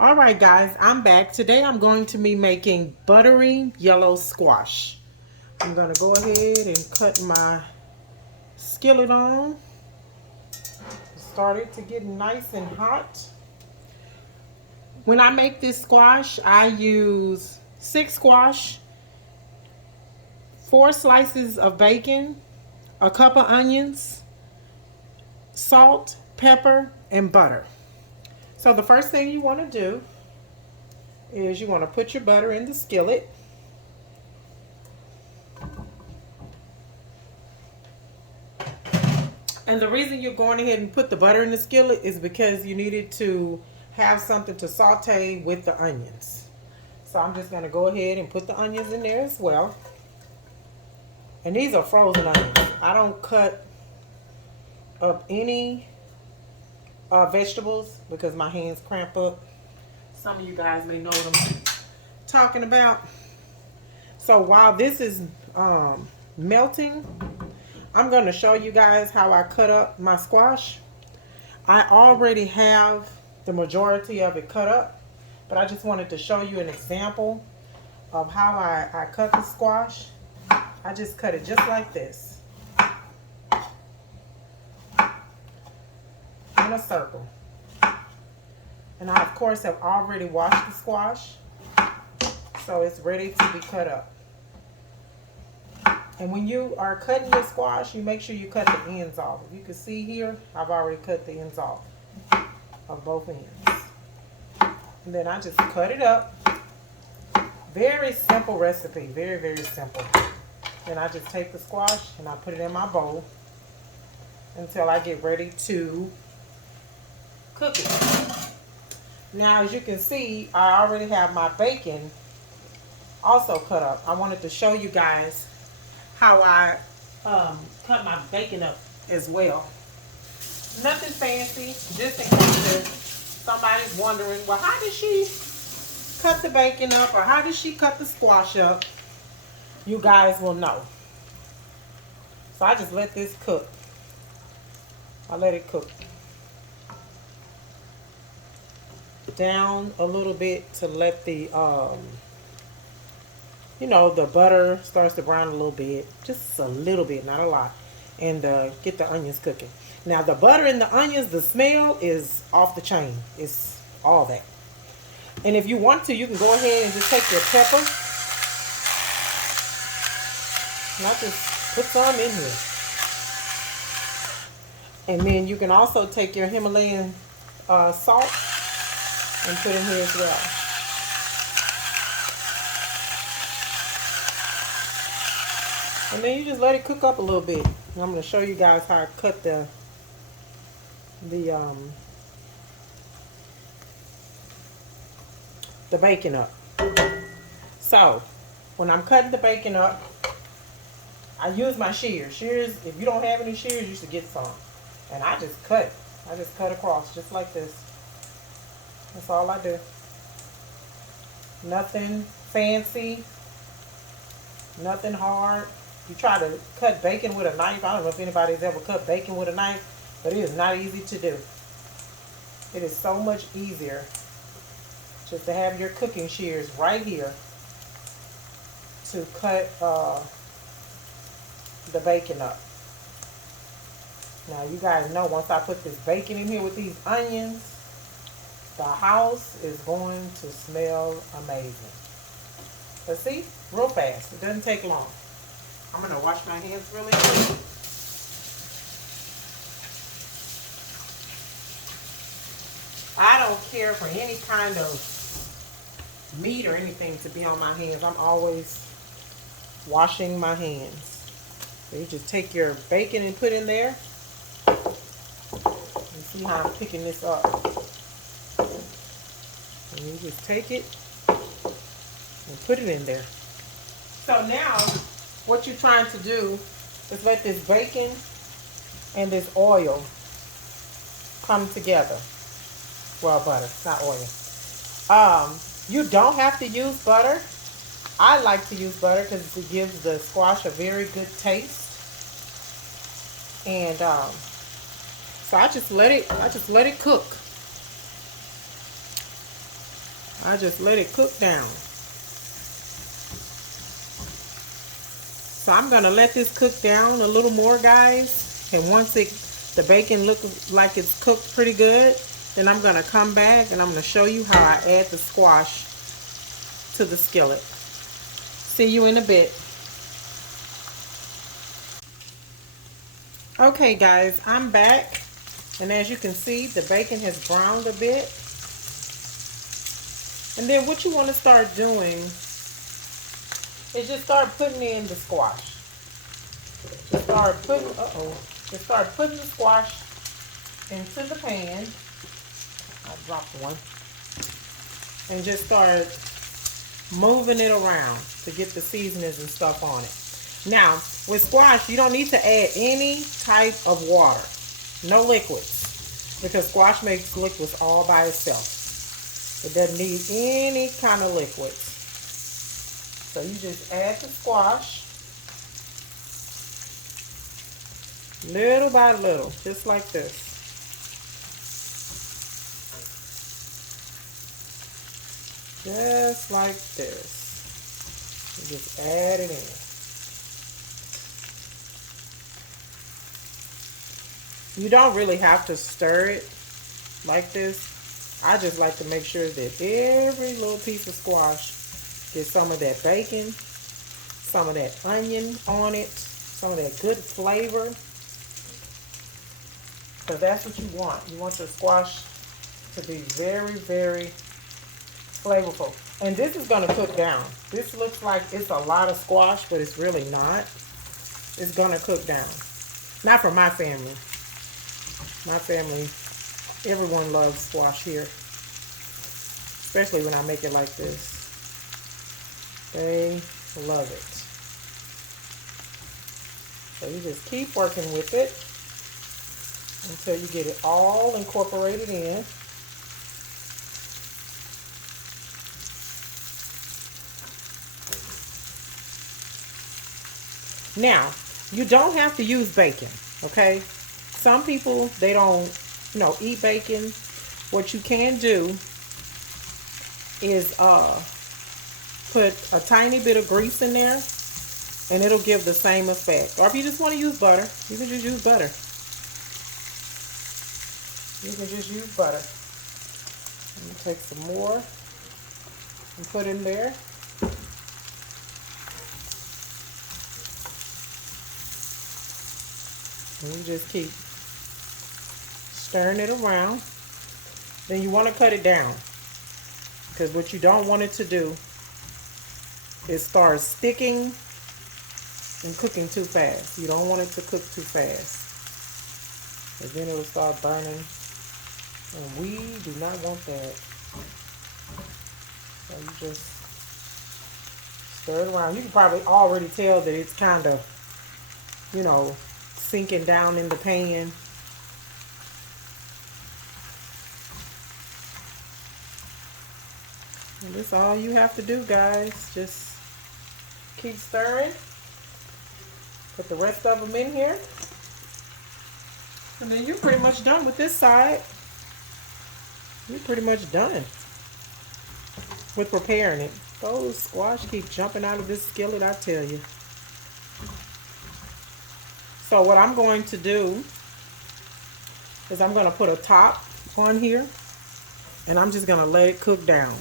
All right, guys, I'm back. Today I'm going to be making buttery yellow squash. I'm going to go ahead and cut my skillet on. Start it to get nice and hot. When I make this squash, I use 6 squash, 4 slices of bacon, a cup of onions, salt, pepper, and butter. So the first thing you want to do is you want to put your butter in the skillet. And the reason you're going ahead and put the butter in the skillet is because you needed to have something to saute with the onions. So I'm just going to go ahead and put the onions in there as well. And these are frozen onions. I don't cut up any vegetables because my hands cramp up. Some of you guys may know what I'm talking about. So while this is melting, I'm going to show you guys how I cut up my squash. I already have the majority of it cut up, but I just wanted to show you an example of how I cut the squash. I just cut it just like this, in a circle. And I, of course, have already washed the squash, so it's ready to be cut up. And when you are cutting your squash, you make sure you cut the ends off. If you can see here, I've already cut the ends off of both ends. And then I just cut it up. Very simple recipe, very, very simple. Then I just take the squash and I put it in my bowl until I get ready to cook it. Now, as you can see, I already have my bacon also cut up. I wanted to show you guys how I cut my bacon up as well. Nothing fancy, just in case somebody's wondering, well, how did she cut the bacon up, or how did she cut the squash up? You guys will know. So I just let this cook. I let it cook down a little bit to let the the butter starts to brown a little bit, just a little bit, not a lot, and get the onions cooking. Now the butter and the onions, the smell is off the chain. It's all that. And if you want to, you can go ahead and just take your pepper, and I just put some in here. And then you can also take your Himalayan salt and put in here as well. And then you just let it cook up a little bit. And I'm going to show you guys how I cut the bacon up. So when I'm cutting the bacon up, I use my shears. Shears, if you don't have any shears, you should get some. And I just cut it. I just cut across just like this. That's all I do. Nothing fancy. Nothing hard. You try to cut bacon with a knife. I don't know if anybody's ever cut bacon with a knife, but it is not easy to do. It is so much easier just to have your cooking shears right here to cut the bacon up. Now you guys know once I put this bacon in here with these onions, the house is going to smell amazing. But see, real fast. It doesn't take long. I'm going to wash my hands really quick. I don't care for any kind of meat or anything to be on my hands. I'm always washing my hands. So you just take your bacon and put in there. And see how I'm picking this up. And you just take it and put it in there. So now, what you're trying to do is let this bacon and this oil come together. Well, butter, not oil. You don't have to use butter. I like to use butter because it gives the squash a very good taste. And so I just let it cook. I just let it cook down. So I'm gonna let this cook down a little more, guys. And once the bacon looks like it's cooked pretty good, then I'm gonna come back and I'm gonna show you how I add the squash to the skillet. See you in a bit. Okay guys, I'm back. And as you can see, the bacon has browned a bit. And then what you want to start doing is just start putting in the squash. Just start putting the squash into the pan. I dropped one. And just start moving it around to get the seasonings and stuff on it. Now, with squash, you don't need to add any type of water. No liquids. Because squash makes liquids all by itself. It doesn't need any kind of liquids. So you just add the squash. Little by little, just like this. Just like this. You just add it in. You don't really have to stir it like this. I just like to make sure that every little piece of squash gets some of that bacon, some of that onion on it, some of that good flavor. Because that's what you want. You want your squash to be very, very flavorful. And this is going to cook down. This looks like it's a lot of squash, but it's really not. It's going to cook down. Not for my family. My family, everyone loves squash here. Especially when I make it like this. They love it. So you just keep working with it until you get it all incorporated in. Now, you don't have to use bacon, okay? Some people, they don't, eat bacon. What you can do is put a tiny bit of grease in there, and it'll give the same effect. Or if you just want to use butter, you can just use butter. You can just use butter. Let me take some more and put in there. And you just keep stirring it around. Then you want to cut it down, because what you don't want it to do is start sticking and cooking too fast. You don't want it to cook too fast, because then it'll start burning, and we do not want that. So you just stir it around. You can probably already tell that it's kind of, sinking down in the pan. And that's all you have to do, guys. Just keep stirring. Put the rest of them in here. And then you're pretty much done with this side. You're pretty much done with preparing it. Those squash keep jumping out of this skillet, I tell you. So what I'm going to do is I'm going to put a top on here, and I'm just going to let it cook down,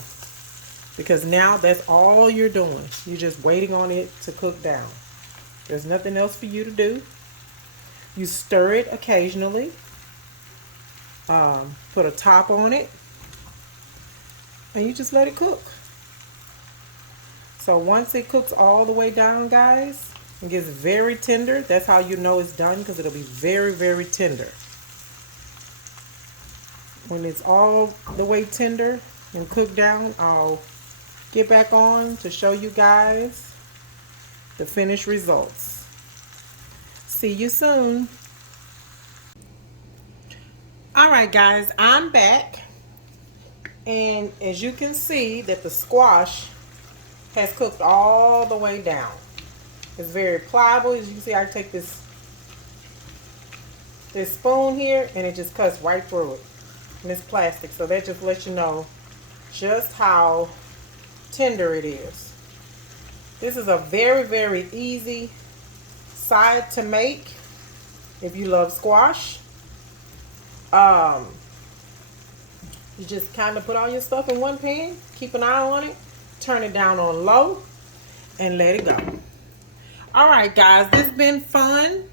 because now that's all you're doing. You're just waiting on it to cook down. There's nothing else for you to do. You stir it occasionally, put a top on it, and you just let it cook. So once it cooks all the way down, guys, it gets very tender. That's how you know it's done, because it'll be very, very tender. When it's all the way tender and cooked down, I'll get back on to show you guys the finished results. See you soon. Alright guys, I'm back. And as you can see that the squash has cooked all the way down. It's very pliable. As you can see, I take this spoon here and it just cuts right through it. And it's plastic, so that just lets you know just how tender it is. This is a very, very easy side to make if you love squash. You just kind of put all your stuff in one pan, keep an eye on it, turn it down on low, and let it go. All right, guys, this has been fun.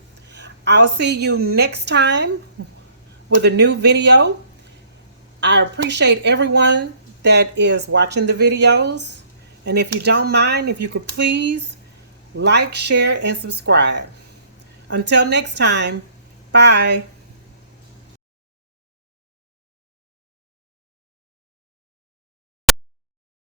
I'll see you next time with a new video. I appreciate everyone that is watching the videos. And if you don't mind, if you could please like, share, and subscribe. Until next time, bye.